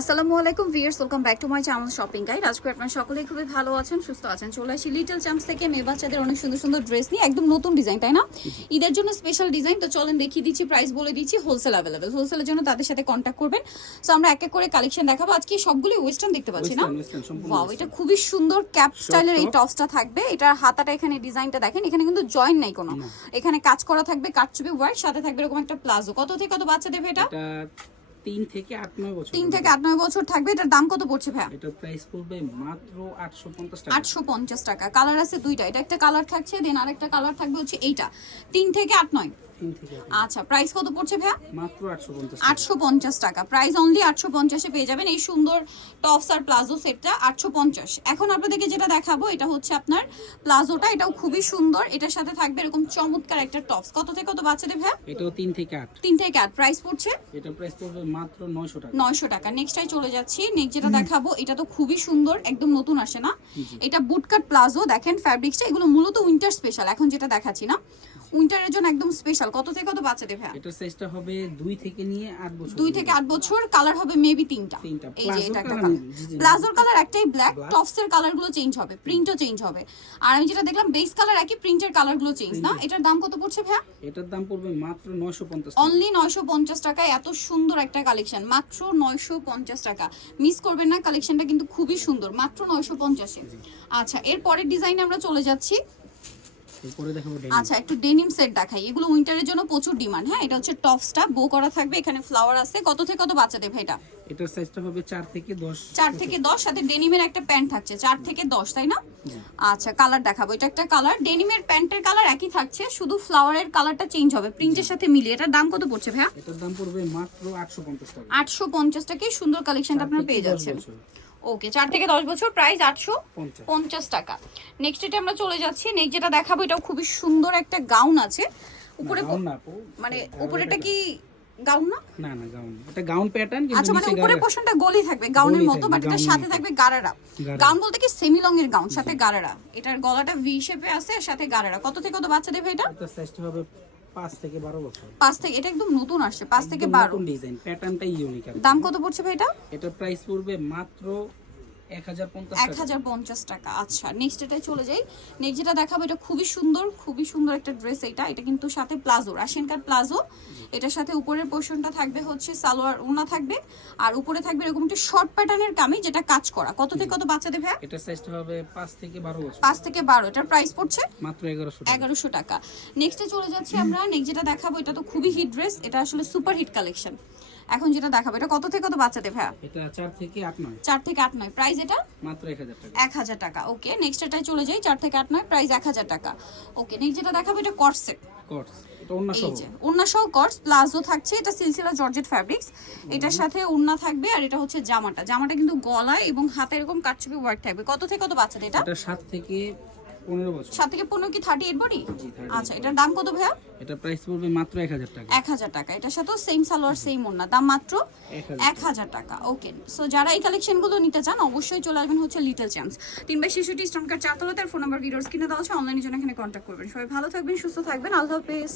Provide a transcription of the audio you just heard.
আসসালামু আলাইকুম viewers welcome back to my channel shopping guide. আজকে আপনারা সকলেই খুবই ভালো আছেন সুস্থ আছেন। চলে আসি লিটল চ্যাম্পস থেকে মেয়ে বাচ্চাদের অনেক সুন্দর সুন্দর ড্রেস নিয়ে একদম নতুন ডিজাইন তাই না? ঈদের জন্য স্পেশাল ডিজাইন তো চলেন দেখিয়ে দিচ্ছি প্রাইস বলে দিচ্ছি হোলসেল অ্যাভেলেবেল হোলসেলের জন্য তাদের সাথে কন্ট্যাক্ট করবেন। সো আমরা এক এক করে কালেকশন দেখাবো। আজকে সবগুলো ওয়েস্টার্ন দেখতে পাচ্ছি না? ওয়াও এটা খুবই সুন্দর ক্যাপ স্টাইলের এই। টপসটা থাকবে। এটার হাতাটা এখানে ডিজাইনটা দেখেন এখানে কিন্তু জয়েন নাই কোনো। এখানে কাজ করা থাকবে কাটচুপি ওয়ার্ক সাথে থাকবে এরকম একটা প্লাজো। কত থেকে কত বাচ্চা দেবে এটা তিন থেকে আট নয় বছর তিন থেকে আট নয় বছর থাকবে। এটার দাম কত পড়ছে ভাই এটা প্রাইস পড়বে মাত্র আটশো পঞ্চাশ টাকা। আটশো পঞ্চাশ টাকা। কালার আছে দুইটা। এটা একটা কালার থাকছে দেন আরেকটা কালার থাকবে হচ্ছে এইটা। তিন থেকে আট নয়। আচ্ছা প্রাইস কত পড়ছে ভাইয়া? মাত্র আটশো পঞ্চাশ আটশো পঞ্চাশ টাকা। প্রাইস অনলি আটশো পঞ্চাশে পেয়ে যাবেন। এই সুন্দর টপস আর প্লাজো সেটটা আটশো পঞ্চাশ। এখন আপনাদেরকে যেটা দেখাবো এটা হচ্ছে আপনার প্লাজোটা এটাও খুবই সুন্দর। এটার সাথে থাকবে এরকম চমৎকার একটা টপস কত থেকে কত বাচ্চাদের ভাইয়া? এটাও তিন থেকে আট। তিন থেকে আট। প্রাইস পড়ছে? এটা প্রাইস পড়বে মাত্র নয়শো টাকা। নয়শো টাকা। নেক্সটাই চলে যাচ্ছি। নেক্সট যেটা দেখাবো এটা তো খুবই সুন্দর। একদম নতুন আসে না। এটা বুটকাট প্লাজো দেখেন ফ্যাব্রিক্সটা এগুলো মূলত উইন্টার স্পেশাল এখন যেটা দেখাচ্ছি না উইন্টারের জন্য একদম স্পেশাল কত থেকে কত বাচ্চাদের ভাইয়া? এটার সাইজটা হবে দুই থেকে নিয়ে আট বছর দুই থেকে আট বছর কালার হবে মেবি তিনটা। তিনটা। এই যে এটা একটা। প্লাজোর কালার একটাই ব্ল্যাক। টপসের কালারগুলো চেঞ্জ হবে প্রিন্টও চেঞ্জ হবে। আর আমি যেটা দেখলাম বেস কালার একই প্রিন্টের কালারগুলো চেঞ্জ না? এটার দাম কত পড়ছে ভাইয়া? এটার দাম পড়বে মাত্র নয়শো পঞ্চাশ অনলি নয়শো পঞ্চাশ টাকায় এত সুন্দর একটা কালেকশন মাত্র নয়শো পঞ্চাশ টাকা। মিস করবেন না কালেকশনটা কিন্তু খুবই সুন্দর। মাত্র নয়শো পঞ্চাশে। আচ্ছা এর পরের ডিজাইনে আমরা চলে যাচ্ছি। এরপরে দেখাবো আচ্ছা একটু ডেনিম সেট দেখাই। এগুলো উইন্টারের জন্য প্রচুর ডিমান্ড হ্যাঁ? এটা হচ্ছে টপসটা বো করা থাকবে এখানে ফ্লাওয়ার আছে। কত থেকে কত বাচ্চাদের ভাই এটা? এটার সাইজটা হবে চার থেকে দশ চার থেকে দশ সাথে ডেনিমের একটা প্যান্ট থাকছে চার থেকে দশ তাই না? আচ্ছা কালার দেখাবো। এটা একটা কালার ডেনিমের প্যান্টের কালার একই থাকছে শুধু ফ্লাওয়ারের কালারটা চেঞ্জ হবে। প্রিন্টের সাথে মিলিয়ে। এটার দাম কত পড়ছে ভাইয়া? এটার দাম পড়বে মাত্র আটশো পঞ্চাশ টাকা। আটশো পঞ্চাশ টাকা সুন্দর কালেকশনটা আপনারা পেয়ে যাচ্ছেন। ওকে চার থেকে দশ বছর প্রাইস আটশো পঞ্চাশ। টাকা। নেক্সট এটা আমরা চলে যাচ্ছি। নেক্সট যেটা দেখাবো এটাও খুবই সুন্দর একটা গাউন আছে। উপরে। মানে উপরেটা কি গাউন না? না না গাউন এটা গাউন প্যাটার্ন কিন্তু আচ্ছা মানে পোর্শনটা গলি থাকবে গাউনের মতো থাকবে, বাট এটার সাথে থাকবে গারারা। গারারা। গাউন বলতে কি সেমি লং এর গাউন সাথে গারারা। এটার গলাটা ভি শেপে আছে আর সাথে গারারা। কত থেকে কত বাচ্চা দেবে এটা? এটার সাইজটা হবে পাঁচ থেকে বারো বছর। পাঁচ থেকে এটা একদম নতুন আসছে পাঁচ থেকে বারো। ডিজাইন প্যাটার্নটাই ইউনিক দাম কত পড়ছে ভাই এটা? এটার প্রাইস পড়বে মাত্র এক হাজার পঞ্চাশ এক হাজার পঞ্চাশ টাকা আচ্ছা নেক্সট এটাই চলে যাই। নেক্সট যেটা দেখাবো এটা খুবই সুন্দর খুবই সুন্দর একটা ড্রেস এটা। এটা কিন্তু সাথে প্লাজো রাশিয়ান কাট প্লাজো। এটার সাথে উপরের পোর্শনটা থাকবে হচ্ছে সালোয়ার ওনা থাকবে। আর উপরে থাকবে এরকম একটা শর্ট প্যাটার্নের কামিজ যেটা কাজ করা। কত থেকে কত বাচ্চাদের ভাই এটার সাইজটা হবে পাঁচ থেকে বারো বছর। পাঁচ থেকে বারো এটার প্রাইস পড়ছে মাত্র এগারোশো এগারোশো টাকা। নেক্সটে চলে যাচ্ছি আমরা। নেক্সট যেটা দেখাবো এটা তো খুবই হিট ড্রেস এটা আসলে সুপার হিট কালেকশন এখন যেটা দেখাবো এটা কত থেকে কত বাচ্চাদের ভাইয়া? এটা চার থেকে আট নয়। চার থেকে আট নয়। প্রাইস এটা? মাত্র এক হাজার টাকা। এক হাজার টাকা। ওকে নেক্সট এটাই চলে যাই চার থেকে আট নয় প্রাইস এক হাজার টাকা। ওকে নেক্সট যেটা দেখাবো এটা কর্সেট কটস এটা এই সহ। যে ওড়না সহ কর্স প্লাজো থাকছে এটা সিলসিলা জর্জেট ফ্যাব্রিক্স এটার সাথে ওড়না থাকবে আর এটা হচ্ছে জামাটা। জামাটা কিন্তু গলায় এবং হাতে এরকম কাটছুপি ওয়ার্ক থাকবে। কত থেকে কত বাচ্চাদের এটা? এটা সাত থেকে বছর। থেকে পনেরো কি বডি আচ্ছা এটার দাম কত ভাইয়া? এটা প্রাইস পড়বে মাত্র এক হাজার টাকা। এটার সাথে সেম সালোয়ার সেম দাম মাত্র এক হাজার এক হাজার টাকা। ওকে সো যারা এই কালেকশনগুলো নিতে চান অবশ্যই চলে আসবেন হচ্ছে লিটল চ্যাম্পস তিন বাই শিশুটি স্টনকার চারতলাতে ফোন নাম্বার দেওয়া আছে। অনলাইনের জন্য এখানে করবেন। সবাই ভালো থাকবেন সুস্থ থাকবেন। আল্লাহ হাফেজ।